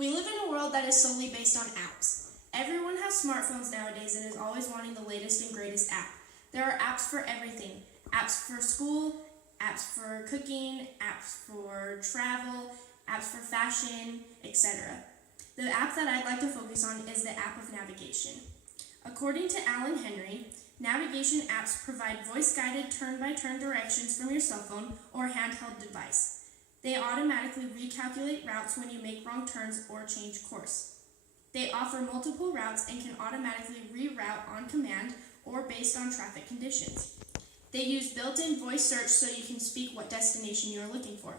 We live in a world that is solely based on apps. Everyone has smartphones nowadays and is always wanting the latest and greatest app. There are apps for everything. Apps for school, apps for cooking, apps for travel, apps for fashion, etc. The app that I'd like to focus on is the app of navigation. According to Alan Henry, navigation apps provide voice-guided turn-by-turn directions from your cell phone or handheld device. They automatically recalculate routes when you make wrong turns or change course. They offer multiple routes and can automatically reroute on command or based on traffic conditions. They use built-in voice search so you can speak what destination you are looking for.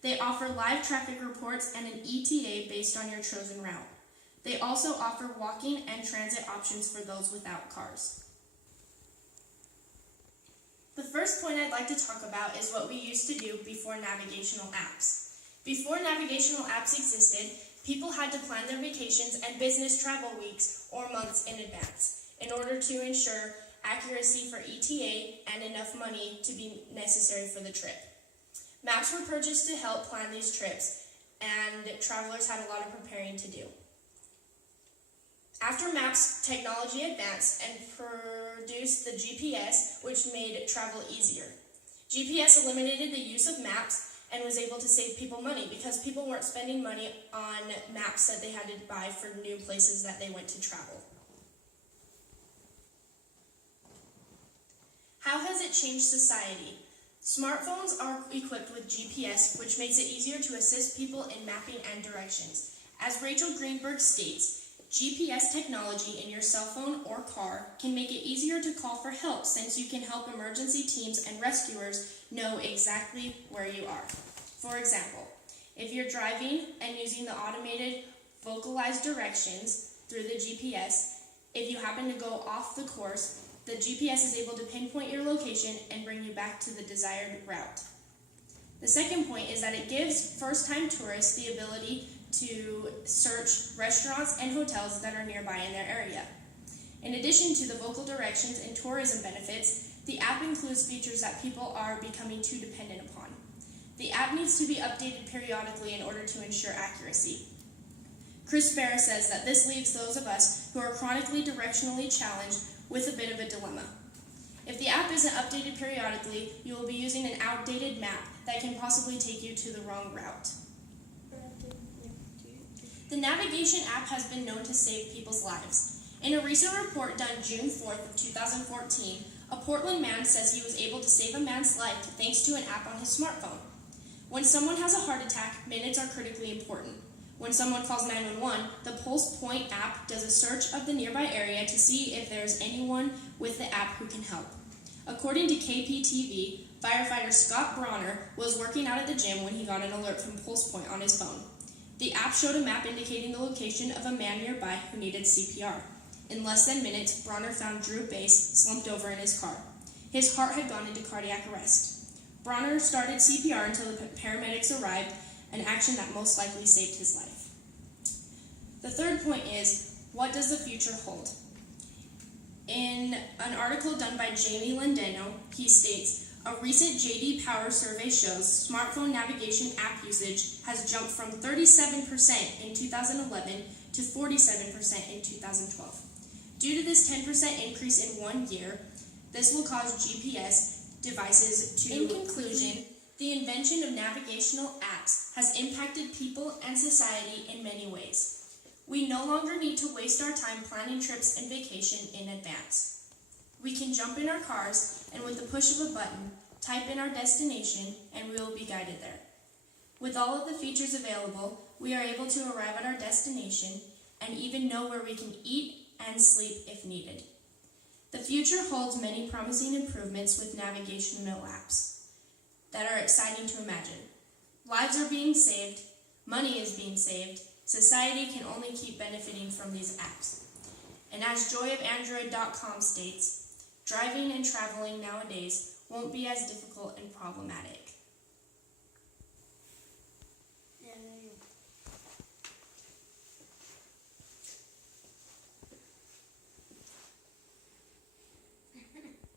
They offer live traffic reports and an ETA based on your chosen route. They also offer walking and transit options for those without cars. The first point I'd like to talk about is what we used to do before navigational apps. Before navigational apps existed, people had to plan their vacations and business travel weeks or months in advance in order to ensure accuracy for ETA and enough money to be necessary for the trip. Maps were purchased to help plan these trips, and travelers had a lot of preparing to do. After maps, technology advanced and produced the GPS, which made travel easier. GPS eliminated the use of maps and was able to save people money because people weren't spending money on maps that they had to buy for new places that they went to travel. How has it changed society? Smartphones are equipped with GPS, which makes it easier to assist people in mapping and directions. As Rachel Greenberg states, GPS technology in your cell phone or car can make it easier to call for help since you can help emergency teams and rescuers know exactly where you are. For example, if you're driving and using the automated vocalized directions through the GPS, if you happen to go off the course, the GPS is able to pinpoint your location and bring you back to the desired route. The second point is that it gives first-time tourists the ability to search restaurants and hotels that are nearby in their area. In addition to the vocal directions and tourism benefits, the app includes features that people are becoming too dependent upon. The app needs to be updated periodically in order to ensure accuracy. Chris Farah says that this leaves those of us who are chronically directionally challenged with a bit of a dilemma. If the app isn't updated periodically, you will be using an outdated map that can possibly take you to the wrong route. The navigation app has been known to save people's lives. In a recent report done June 4th of 2014, a Portland man says he was able to save a man's life thanks to an app on his smartphone. When someone has a heart attack, minutes are critically important. When someone calls 911, the Pulse Point app does a search of the nearby area to see if there is anyone with the app who can help. According to KPTV, firefighter Scott Bronner was working out at the gym when he got an alert from Pulse Point on his phone. The app showed a map indicating the location of a man nearby who needed CPR. In less than minutes, Bronner found Drew Bass slumped over in his car. His heart had gone into cardiac arrest. Bronner started CPR until the paramedics arrived, an action that most likely saved his life. The third point is, what does the future hold? In an article done by Jamie Lendeno, he states, a recent J.D. Power survey shows smartphone navigation app usage has jumped from 37% in 2011 to 47% in 2012. Due to this 10% increase in 1 year, this will cause GPS devices to... In conclusion, the invention of navigational apps has impacted people and society in many ways. We no longer need to waste our time planning trips and vacation in advance. We can jump in our cars and with the push of a button, type in our destination and we will be guided there. With all of the features available, we are able to arrive at our destination and even know where we can eat and sleep if needed. The future holds many promising improvements with navigational apps that are exciting to imagine. Lives are being saved, money is being saved, society can only keep benefiting from these apps. And as joyofandroid.com states, driving and traveling nowadays won't be as difficult and problematic.